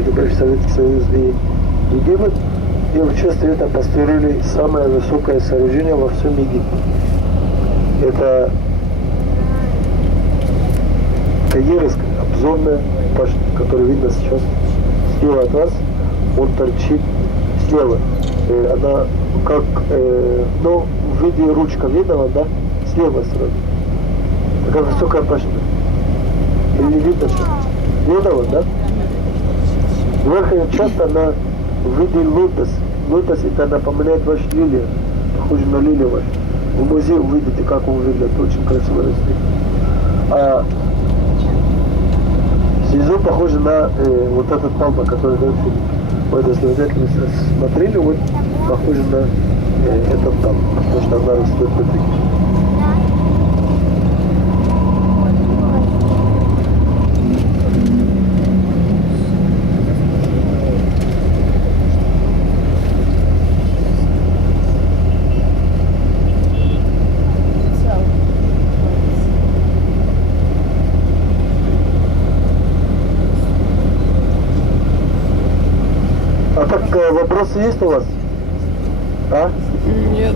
где бывший Советский Союз и Египет. И в честь этого построили самое высокое сооружение во всем Египте. Это Каирская обзорная башня, которая видно сейчас слева от вас. Он торчит слева. Она как, ну, в виде ручка видно вам, да? Слева сразу. Такая высокая башня. Или не видно что? Видно вам, да? Верхняя часть она в виде лотос. Лотос это напоминает вашу лилию. Похоже на лилию вашу. В музее увидите, как он выглядит. Очень красиво растет. А снизу похоже на вот этот пальма, который дает фильм. Вот если вы смотрели, вот похоже на этот пальм, потому что она растет в Африке. А так вопросы есть у вас? А? Нет.